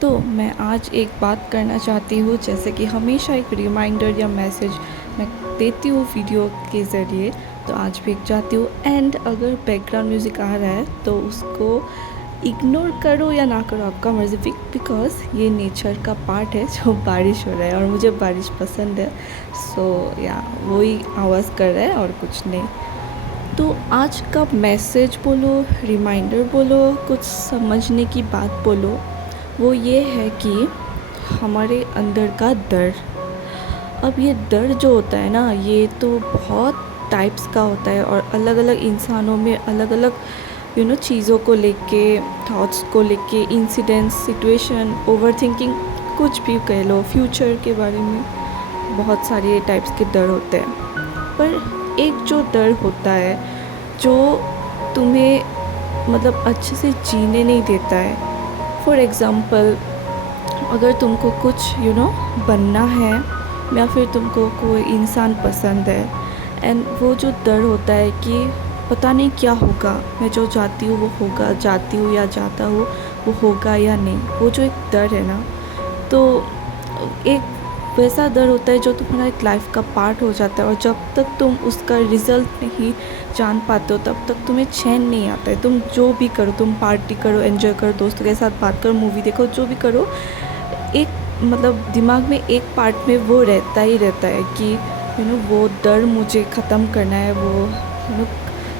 तो मैं आज एक बात करना चाहती हूँ, जैसे कि हमेशा एक रिमाइंडर या मैसेज मैं देती हूँ वीडियो के ज़रिए, तो आज भी एक चाहती हूँ। एंड अगर बैकग्राउंड म्यूज़िक आ रहा है तो उसको इग्नोर करो या ना करो, आपका मर्ज़ी, बिकॉज़ ये नेचर का पार्ट है जो बारिश हो रहा है और मुझे बारिश पसंद है। सो या वही आवाज़ कर रहा है और कुछ नहीं। तो आज का मैसेज बोलो, रिमाइंडर बोलो, कुछ समझने की बात बोलो, वो ये है कि हमारे अंदर का डर। अब ये डर जो होता है ना, ये तो बहुत टाइप्स का होता है और अलग अलग इंसानों में अलग अलग चीज़ों को लेके, थॉट्स को लेके, इंसिडेंट्स, सिचुएशन, ओवर थिंकिंग, कुछ भी कह लो, फ्यूचर के बारे में बहुत सारे टाइप्स के डर होते हैं। पर एक जो डर होता है जो तुम्हें मतलब अच्छे से जीने नहीं देता है। फॉर एग्ज़ाम्पल, अगर तुमको कुछ बनना है या फिर तुमको कोई इंसान पसंद है, एंड वो जो डर होता है कि पता नहीं क्या होगा, मैं जो चाहती हूँ वो होगा, जाती हूँ या जाता हूँ वो होगा या नहीं, वो जो एक डर है ना, तो एक वैसा डर होता है जो तुम्हारा एक लाइफ का पार्ट हो जाता है। और जब तक तुम उसका रिज़ल्ट नहीं जान पाते हो तब तक तुम्हें चैन नहीं आता है। तुम जो भी करो, तुम पार्टी करो, एंजॉय करो, दोस्तों के साथ बात करो, मूवी देखो, जो भी करो, एक मतलब दिमाग में एक पार्ट में वो रहता ही रहता है कि वो डर मुझे ख़त्म करना है, वो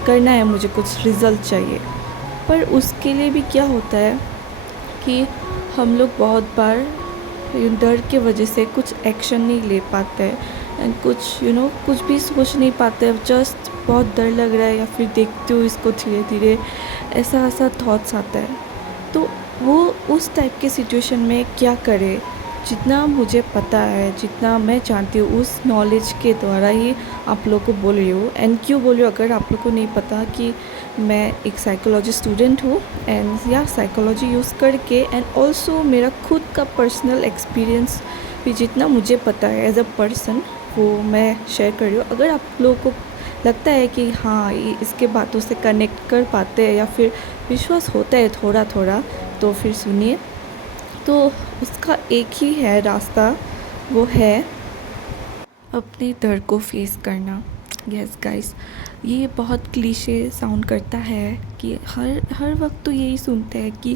करना है, मुझे कुछ रिज़ल्ट चाहिए। पर उसके लिए भी क्या होता है कि हम लोग बहुत बार डर के वजह से कुछ एक्शन नहीं ले पाते हैं, एंड कुछ कुछ भी सोच नहीं पाते। जस्ट बहुत डर लग रहा है या फिर देखते हो इसको धीरे धीरे, ऐसा ऐसा थॉट्स आता है। तो वो उस टाइप के सिचुएशन में क्या करे, जितना मुझे पता है, जितना मैं जानती हूँ, उस नॉलेज के द्वारा ही आप लोग को बोल रही हूँ। एंड क्यों बोल रही हूँ, अगर आप लोग को नहीं पता कि मैं एक साइकोलॉजी स्टूडेंट हूँ, एंड या साइकोलॉजी यूज़ करके, एंड ऑल्सो मेरा खुद का पर्सनल एक्सपीरियंस भी जितना मुझे पता है एज अ पर्सन, वो मैं शेयर कर रही हूँ। अगर आप लोगों को लगता है कि हाँ, इसके बातों से कनेक्ट कर पाते हैं या फिर विश्वास होता है थोड़ा थोड़ा, तो फिर सुनिए। तो उसका एक ही है रास्ता, वो है अपने डर को फेस करना। यस गाइस, ये बहुत क्लीशे साउंड करता है कि हर हर वक्त तो यही सुनते हैं कि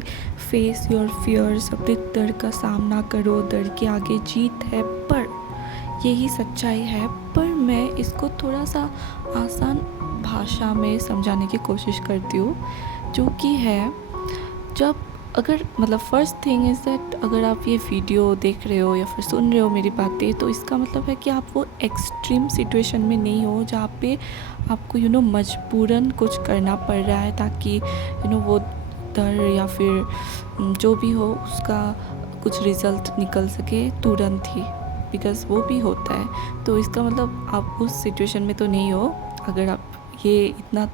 फेस योर फियर्स, अपने डर का सामना करो, डर के आगे जीत है। पर यही सच्चाई है, पर मैं इसको थोड़ा सा आसान भाषा में समझाने की कोशिश करती हूँ, जो कि है, जब अगर मतलब फ़र्स्ट थिंग इज़ दैट, अगर आप ये वीडियो देख रहे हो या फिर सुन रहे हो मेरी बातें, तो इसका मतलब है कि आप वो एक्सट्रीम सिचुएशन में नहीं हो जहाँ पे आपको मजबूरन कुछ करना पड़ रहा है ताकि वो डर या फिर जो भी हो उसका कुछ रिज़ल्ट निकल सके तुरंत ही, बिकॉज़ वो भी होता है। तो इसका मतलब आप उस सिचुएशन में तो नहीं हो, अगर आप ये इतना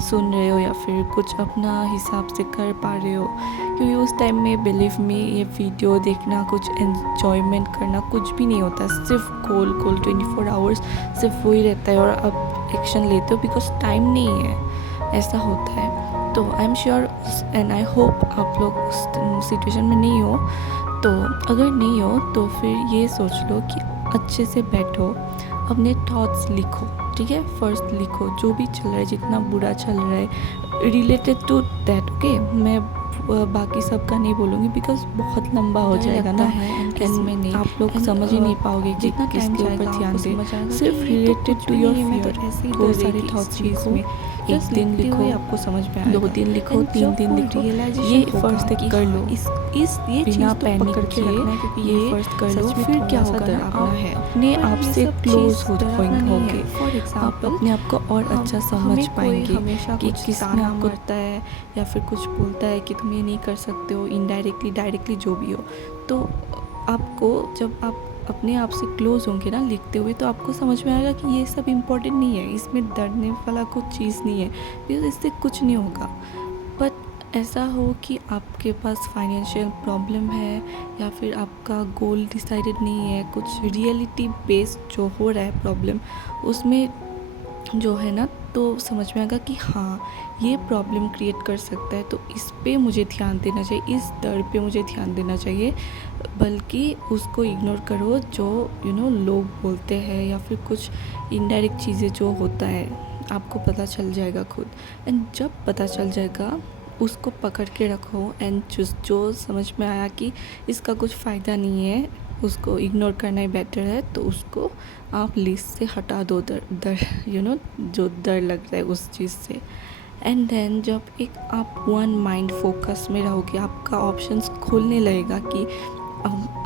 सुन रहे हो या फिर कुछ अपना हिसाब से कर पा रहे हो, क्योंकि उस टाइम में बिलीव में ये वीडियो देखना, कुछ एन्जॉयमेंट करना कुछ भी नहीं होता, सिर्फ गोल गोल 24 आवर्स सिर्फ वही रहता है और आप एक्शन लेते हो बिकॉज टाइम नहीं है, ऐसा होता है। तो I am sure and I hope आप लोग उस सिचुएशन में नहीं हो। तो अगर नहीं हो तो फिर ये सोच लो कि अच्छे से बैठो, अपने थॉट्स लिखो, ठीक है। फर्स्ट लिखो जो भी चल रहा है, जितना बुरा चल रहा है रिलेटेड टू दैट, ओके। मैं बाकी सब का नहीं बोलूँगी बिकॉज बहुत लंबा हो जाएगा ना, एंड आप लोग समझ ही नहीं पाओगे कि किसके ऊपर ध्यान दें। सिर्फ रिलेटेड टू योर फियर बहुत सारे थॉट्स लिखो, एक दिन लिखो, आपको समझ में आएगा, 2 दिन लिखो, 3 दिन लिखो, ये फर्स्ट कर लो, ये बिना पैनिक किए ये फर्स्ट कर लो। फिर क्या होगा ना, आप अपने आप से क्लोज हो होंगे, आप अपने आप को और अच्छा समझ पाएंगे कि किसने आपको करता है या फिर कुछ बोलता है कि तुम ये नहीं कर सकते हो, इनडायरेक्टली डायरेक्टली जो भी हो। तो आपको जब आप अपने आप से क्लोज होंगे ना लिखते हुए, तो आपको समझ में आएगा कि ये सब इम्पोर्टेंट नहीं है, इसमें डरने वाला कुछ चीज़ नहीं है, बिकॉज इससे कुछ नहीं होगा। बट ऐसा हो कि आपके पास फाइनेंशियल प्रॉब्लम है या फिर आपका गोल डिसाइडेड नहीं है, कुछ रियलिटी बेस्ड जो हो रहा है प्रॉब्लम, उसमें जो है ना, तो समझ में आएगा कि हाँ, ये प्रॉब्लम क्रिएट कर सकता है, तो इस पे मुझे ध्यान देना चाहिए, इस डर पे मुझे ध्यान देना चाहिए। बल्कि उसको इग्नोर करो जो लोग बोलते हैं, या फिर कुछ इनडायरेक्ट चीज़ें जो होता है, आपको पता चल जाएगा खुद। एंड जब पता चल जाएगा, उसको पकड़ के रखो, एंड जो समझ में आया कि इसका कुछ फ़ायदा नहीं है, उसको इग्नोर करना ही बेटर है, तो उसको आप लिस्ट से हटा दो, डर डर जो डर लग रहा है उस चीज़ से। एंड देन जब एक आप वन माइंड फोकस में रहोगे, आपका ऑप्शंस खुलने लगेगा कि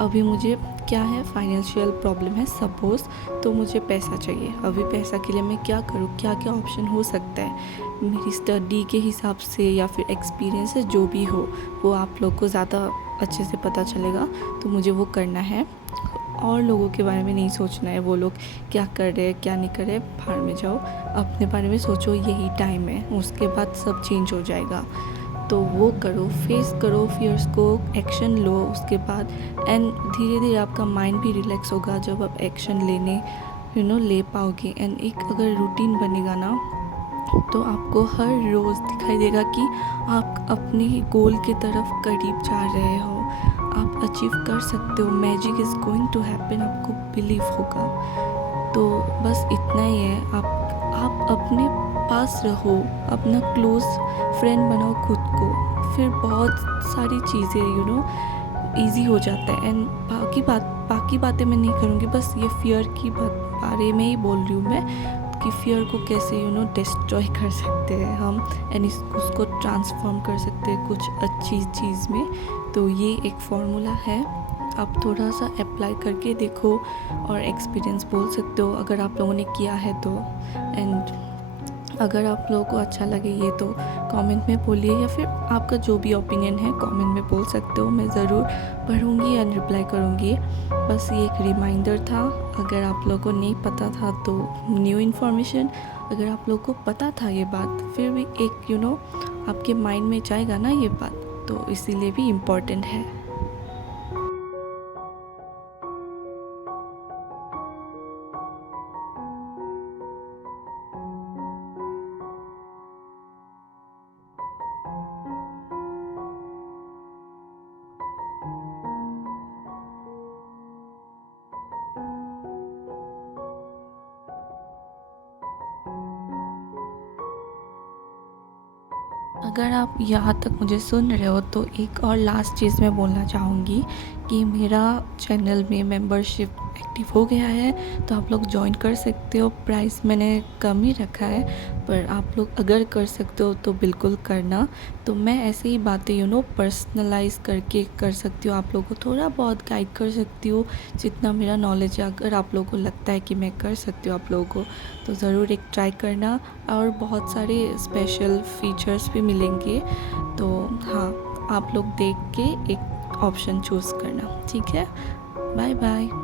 अभी मुझे क्या है, फाइनेंशियल प्रॉब्लम है सपोज़, तो मुझे पैसा चाहिए, अभी पैसा के लिए मैं क्या करूँ, क्या क्या ऑप्शन हो सकता है, मेरी स्टडी के हिसाब से या फिर एक्सपीरियंस है, जो भी हो वो आप लोग को ज़्यादा अच्छे से पता चलेगा, तो मुझे वो करना है। और लोगों के बारे में नहीं सोचना है, वो लोग क्या कर रहे हैं क्या नहीं कर रहे, बाहर में जाओ, अपने बारे में सोचो, यही टाइम है, उसके बाद सब चेंज हो जाएगा। तो वो करो, फेस करो फियर्स को, एक्शन लो उसके बाद। एंड धीरे धीरे आपका माइंड भी रिलैक्स होगा जब आप एक्शन लेने ले पाओगे। एंड एक अगर रूटीन बनेगा ना, तो आपको हर रोज़ दिखाई देगा कि आप अपने गोल की तरफ करीब जा रहे हो, आप अचीव कर सकते हो, magic is going to happen, आपको बिलीव होगा। तो बस इतना ही है, आप अपने पास रहो, अपना क्लोज फ्रेंड बनाओ खुद को, फिर बहुत सारी चीज़ें ईज़ी हो जाता है। एंड बाकी बातें मैं नहीं करूँगी, बस ये फ़ियर की बारे में ही बोल रही हूँ मैं, कि फ़ियर को कैसे डिस्ट्रॉय कर सकते हैं हम, एंड उसको ट्रांसफॉर्म कर सकते हैं कुछ अच्छी चीज़ में। तो ये एक फॉर्मूला है, आप थोड़ा सा अप्लाई करके देखो और एक्सपीरियंस बोल सकते हो अगर आप लोगों ने किया है तो। एंड अगर आप लोगों को अच्छा लगे ये तो कमेंट में बोलिए, या फिर आपका जो भी ओपिनियन है कमेंट में बोल सकते हो, मैं ज़रूर पढ़ूँगी एंड रिप्लाई करूँगी। बस ये एक रिमाइंडर था, अगर आप लोगों को नहीं पता था तो न्यू इन्फॉर्मेशन, अगर आप लोगों को पता था ये बात, फिर भी एक आपके माइंड में जाएगा ना ये बात, तो इसीलिए भी इम्पॉर्टेंट है। अगर आप यहाँ तक मुझे सुन रहे हो तो एक और लास्ट चीज़ मैं बोलना चाहूँगी कि मेरा चैनल में मेंबरशिप एक्टिव हो गया है, तो आप लोग ज्वाइन कर सकते हो। प्राइस मैंने कम ही रखा है, पर आप लोग अगर कर सकते हो तो बिल्कुल करना। तो मैं ऐसे ही बातें पर्सनलाइज़ करके कर सकती हूँ, आप लोगों को थोड़ा बहुत गाइड कर सकती हूँ जितना मेरा नॉलेज है। अगर आप लोगों को लगता है कि मैं कर सकती हूँ आप लोगों को, तो ज़रूर एक ट्राई करना, और बहुत सारे स्पेशल फीचर्स भी मिलेंगे। तो हाँ, आप लोग देख के एक ऑप्शन चूज़ करना, ठीक है। Bye bye.